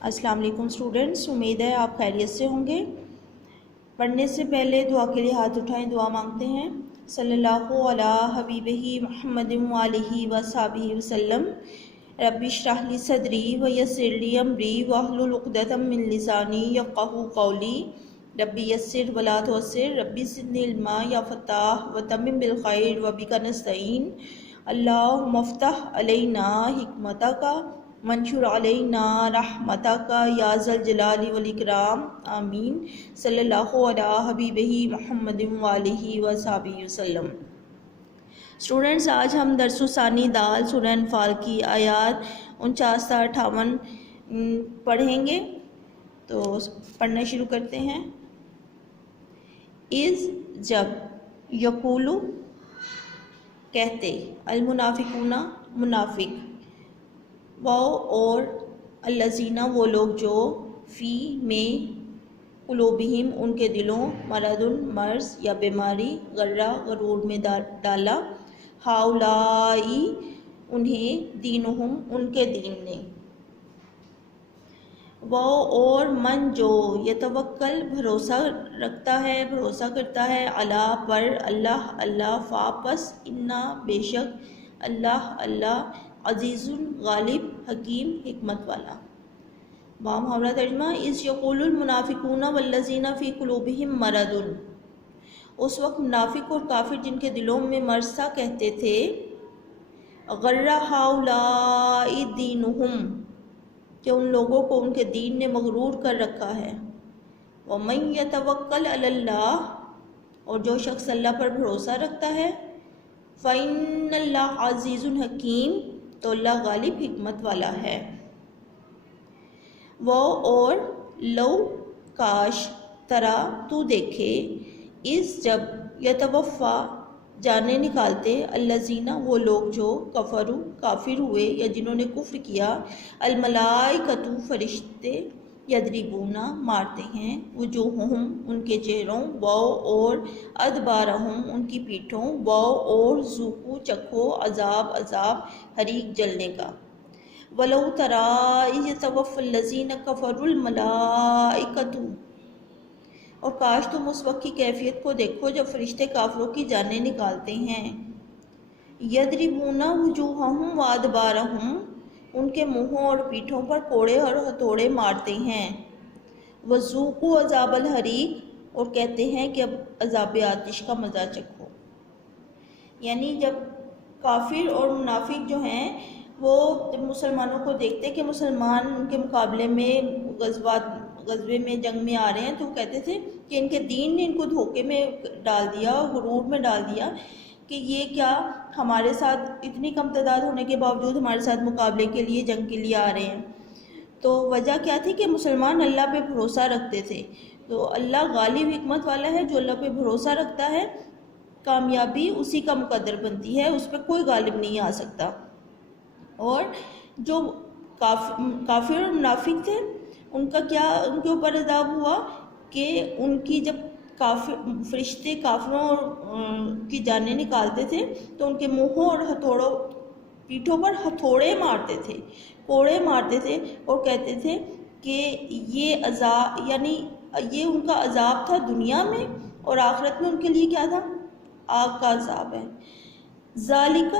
السلام علیکم اسٹوڈنٹس، امید ہے آپ خیریت سے ہوں گے۔ پڑھنے سے پہلے دعا کے لیے ہاتھ اٹھائیں، دعا مانگتے ہیں۔ صلی اللہ علی حبیبہ محمد وآلہ وصحبہ وسلم۔ رب اشرح لی صدری ویسر لی امری واحلل عقدۃ من لسانی یفقہوا قولی۔ رب یسر ولا تعسر، رب زدنی علما یا فتاح وتمم بالخیر وبک نستعین۔ اللہم افتح علینا حکمتک منشور علینا رحمتک یا ذا الجلال والاکرام، آمین۔ صلی اللہ علی حبیبہ محمد وآلہ وصحبہ وسلم۔ اسٹوڈنٹس، آج ہم درس ثانی دال سورہ انفال کی آیات 49 تا 58 پڑھیں گے، تو پڑھنا شروع کرتے ہیں۔ اذ جب، یقولو کہتے، المنافقون منافق، واو اور الذین وہ لوگ جو، فی میں، قلوبہم ان کے دلوں، مرض مرض یا بیماری، غرہ غرور میں ڈالا، ہؤلائی انہیں، دینہم ان کے دین نے، وہ اور من جو، یتوکل بھروسہ رکھتا ہے، بھروسہ کرتا ہے، اللہ پر، اللہ اللہ، فاپس انا بے شک، اللہ اللہ، عزیز غالب، حکیم حکمت والا۔ محاورہ ترجمہ، اذ یقول المنافقون والذین فی قلوبہم مرض، اس وقت منافق اور کافر جن کے دلوں میں مرض تھا کہتے تھے، غر ہؤلاء دینہم، کہ ان لوگوں کو ان کے دین نے مغرور کر رکھا ہے، ومن یتوکل علی اللہ، اور جو شخص اللہ پر بھروسہ رکھتا ہے، فإن اللہ عزیز حکیم، تو اللہ غالب حکمت والا ہے۔ وہ اور لو کاش، ترا تو دیکھے، اس جب، یتوفا جانے نکالتے، الذین وہ لوگ جو، کفروا کافر ہوئے یا جنہوں نے کفر کیا، الملائکۃ فرشتے، یضربون مارتے ہیں، وجوہہم ان کے چہروں، واو اور ادبارہم ان کی پیٹھوں، واو اور ذوقوا چکھو، عذاب عذاب، حریق جلنے کا۔ وَلَوْ تَرَىٰ إِذْ يَتَوَفَّى الَّذِينَ كَفَرُوا الْمَلَائِكَةُ، اور کاش تم اس وقت کی کیفیت کو دیکھو جب فرشتے کافروں کی جانیں نکالتے ہیں، يَضْرِبُونَ وُجُوهَهُمْ وَأَدْبَارَهُمْ ان کے منہوں اور پیٹھوں پر کوڑے اور ہتھوڑے مارتے ہیں، وَذُوقُوا عَذَابَ الْحَرِيقِ اور کہتے ہیں کہ اب عذاب آتش کا مزہ چکھو۔ یعنی جب کافر اور منافق جو ہیں وہ مسلمانوں کو دیکھتے کہ مسلمان ان کے مقابلے میں غزوے میں، جنگ میں آ رہے ہیں، تو وہ کہتے تھے کہ ان کے دین نے ان کو دھوکے میں ڈال دیا، غرور میں ڈال دیا، کہ یہ کیا ہمارے ساتھ اتنی کم تعداد ہونے کے باوجود ہمارے ساتھ مقابلے کے لیے، جنگ کے لیے آ رہے ہیں۔ تو وجہ کیا تھی کہ مسلمان اللہ پہ بھروسہ رکھتے تھے۔ تو اللہ غالب حکمت والا ہے، جو اللہ پہ بھروسہ رکھتا ہے کامیابی اسی کا مقدر بنتی ہے، اس پہ کوئی غالب نہیں آ سکتا۔ اور جو کافر اور منافق تھے، ان کا کیا ان کے اوپر عذاب ہوا کہ ان کی جب فرشتے کافروں کی جانیں نکالتے تھے تو ان کے منہوں اور ہتھوڑوں، پیٹھوں پر ہتھوڑے مارتے تھے، کوڑے مارتے تھے، اور کہتے تھے کہ یہ عذاب، یعنی یہ ان کا عذاب تھا دنیا میں، اور آخرت میں ان کے لیے کیا تھا؟ آگ کا عذاب ہے۔ ذالک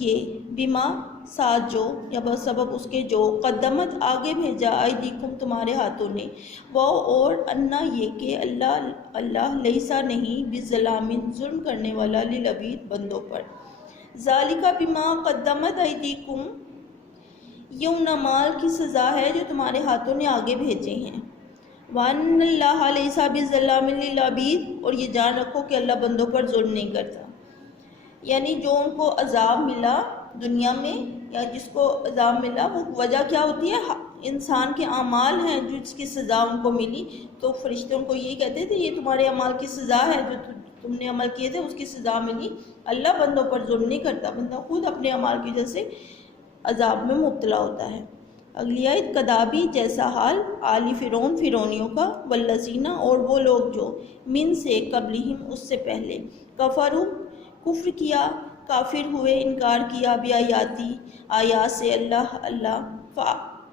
یہ، بما ساتھ جو، یا بسبب اس کے جو، قدمت آگے بھیجا، ایدیکم تمہارے ہاتھوں نے، وہ اور انا یہ کہ اللہ اللہ لیسا نہیں، بظلام ظلم کرنے والا، للعبید بندوں پر۔ ذالک بما قدمت ایدیکم، یہ ان اعمال کی سزا ہے جو تمہارے ہاتھوں نے آگے بھیجے ہیں۔ وَأَنَّ اللَّهَ لَيْسَ بِظَلَّامٍ لِّلْعَبِيدِ، اور یہ جان رکھو کہ اللہ بندوں پر ظلم نہیں کرتا۔ یعنی جو ان کو عذاب ملا دنیا میں، یا جس کو عذاب ملا، وہ وجہ کیا ہوتی ہے؟ انسان کے اعمال ہیں جس کی سزا ان کو ملی۔ تو فرشتے ان کو یہی کہتے تھے یہ تمہارے اعمال کی سزا ہے، جو تم نے عمل کیے تھے اس کی سزا ملی۔ اللہ بندوں پر ظلم نہیں کرتا، بندہ خود اپنے اعمال کی وجہ سے عذاب میں مبتلا ہوتا ہے۔ اگلی آیت، کدابی جیسا حال، آلی فرعون فرعونیوں کا، والذین اور وہ لوگ جو، من سے، قبلہم اس سے پہلے، کفروا کفر کیا، کافر ہوئے، انکار کیا، بیااتی آیات سے، اللہ اللہ،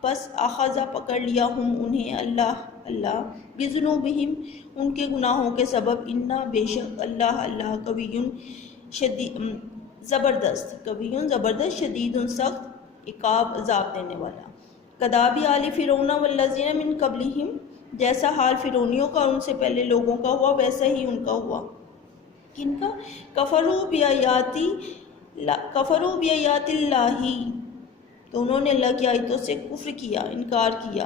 پس اخذا پکڑ لیا ہم انہیں اللہ بذنوبہم ان کے گناہوں کے سبب، انا بے شک اللہ قوی زبردست شدید سخت عقاب عذاب دینے والا۔ کدابی آل فرعون والذین من قبلہم جیسا حال فرعونیوں کا اور ان سے پہلے لوگوں کا ہوا ویسا ہی ان کا ہوا۔ کن کا؟ کفروا بآیات اللہ، تو انہوں نے اللہ کی آیتوں سے کفر کیا، انکار کیا۔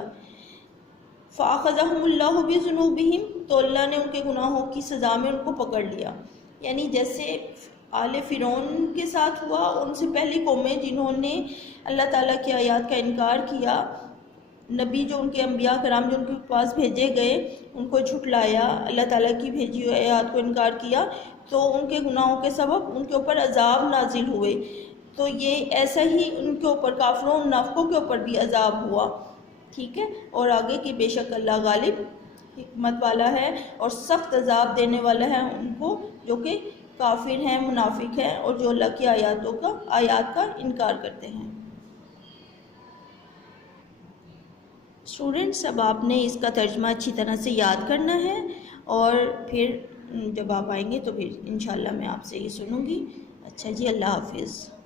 فأخذہم اللہ بذنوبہم تو اللہ نے ان کے گناہوں کی سزا میں ان کو پکڑ لیا۔ یعنی جیسے آل فرعون کے ساتھ ہوا، ان سے پہلی قومیں جنہوں نے اللہ تعالیٰ کی آیات کا انکار کیا، نبی جو ان کے انبیاء کرام جو ان کے پاس بھیجے گئے ان کو جھٹلایا، اللہ تعالیٰ کی بھیجی ہوئی آیات کو انکار کیا، تو ان کے گناہوں کے سبب ان کے اوپر عذاب نازل ہوئے۔ تو یہ ایسا ہی ان کے اوپر کافروں منافقوں کے اوپر بھی عذاب ہوا، ٹھیک ہے۔ اور آگے کہ بے شک اللہ غالب حکمت والا ہے اور سخت عذاب دینے والا ہے ان کو جو کہ کافر ہیں، منافق ہیں اور جو اللہ کی آیات کا انکار کرتے ہیں۔ اسٹوڈنٹس، اب آپ نے اس کا ترجمہ اچھی طرح سے یاد کرنا ہے، اور پھر جب آپ آئیں گے تو پھر انشاءاللہ میں آپ سے یہ سنوں گی۔ اچھا جی، اللہ حافظ۔